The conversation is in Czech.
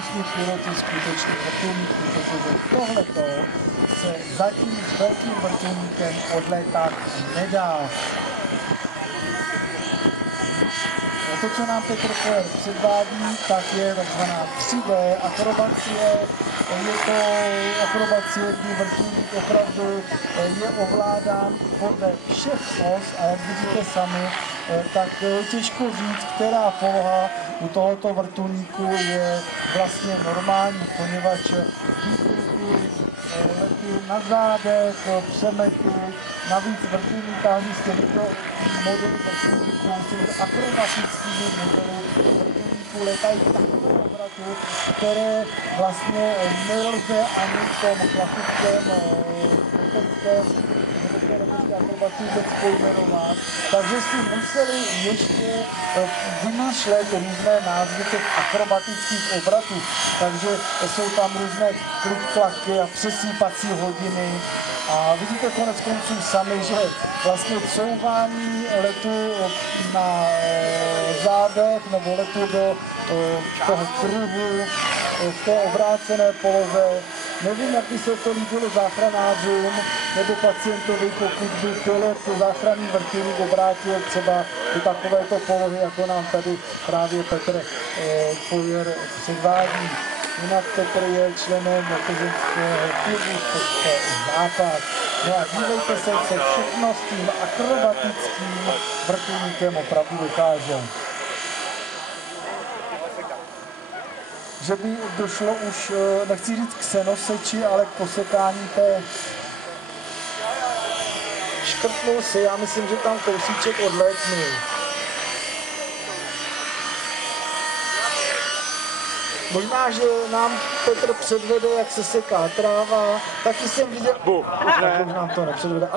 všichni piloty skutečných vrtulníků, protože tohleto se zatím s velkým vrtulníkem odlétat nedá. To, co nám Petr Koller předvádí, tak je takzvaná 3D akrobacie. Je to akrobacie, kdy vrtulník opravdu je ovládán podle všech os a jak vidíte sami, tak těžko říct, která poloha u tohoto vrtulníku je vlastně normální, poněvadž lety na zádech, přemety, navíc vrtulníkáři s těmito modely vrtulníků, s těmito akrobatickými modely vrtulníků letají takové obratu, které vlastně nelze ani v tom klasickém akrobaci vůbec pojmenovat, takže si museli ještě vymýšlet různé názvy těch akrobatických obratů, takže jsou tam různé klik-klaky a přesýpací hodiny. A vidíte konec konců sami, že vlastně couvání letu na zádech nebo letu do toho kruhu v té obrácené poloze. Nevím, jak by se to líbilo záchranářům nebo pacientovi, pokud by pilot záchranný vrtulník obrátil třeba do takovéto polohy, jako nám tady právě Petr Koller předvádí. Jinak Petr je členem plzeňského klubu Západ. No a dívejte se, co všechno s tím akrobatickým vrtulníkem opravdu dokáže. Že by došlo už, nechci říct k senoseči, ale k posekání té. Škrtnul si, já myslím, že tam kousíček odlétnul. Možná, že nám Petr předvede, jak se seká tráva, taky jsem viděl, už nám to nepředvede. Ale